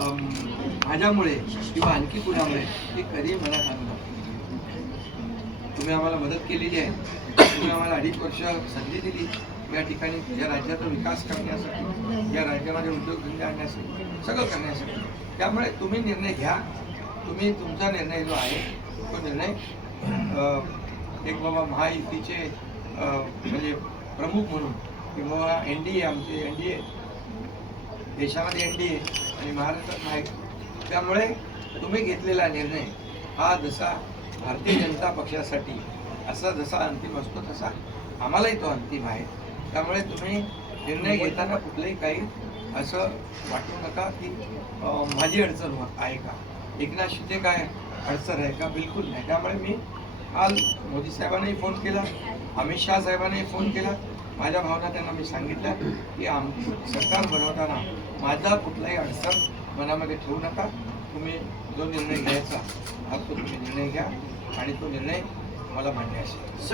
माझ्यामुळे किंवा आणखी कुणामुळे ती कधी मनात आणू नका. तुम्ही आम्हाला मदत केलेली आहे, तुम्ही आम्हाला 2.5 वर्ष संधी दिली या ठिकाणी या राज्याचा विकास करण्यासाठी, या राज्यामध्ये उद्योगधंदे आणण्यासाठी, सगळं करण्यासाठी. त्यामुळे तुम्ही निर्णय घ्या. तुम्ही तुमचा निर्णय जो आहे तो निर्णय एक बाबा महायुतीचे म्हणजे प्रमुख म्हणून किंवा NDA, आमचे NDA, देशामध्ये NDA आणि महाराष्ट्रात नाही. त्यामुळे तुम्ही घेतलेला निर्णय हा जसा भारतीय जनता पक्षासाठी असा जसा अंतिम असतो तसा आम्हालाही तो अंतिम आहे. त्यामुळे तुम्ही निर्णय घेताना कुठलंही काही असं वाटू नका की माझी अडचण आहे का, एकनाथ शिंदे काय अडचण आहे का, बिलकुल नाही. त्यामुळे मी काल मोदी साहेबांनाही फोन केला, अमित शहा साहेबांनाही फोन केला. माझ्या भावना त्यांना मी सांगितलं की सरकार बनवताना माझा कुठलाही अडचण मनामध्ये ठेवू नका. तुम्ही जो निर्णय घ्यायचा हा तो तुम्ही निर्णय घ्या आणि तो निर्णय मला मान्य असेल.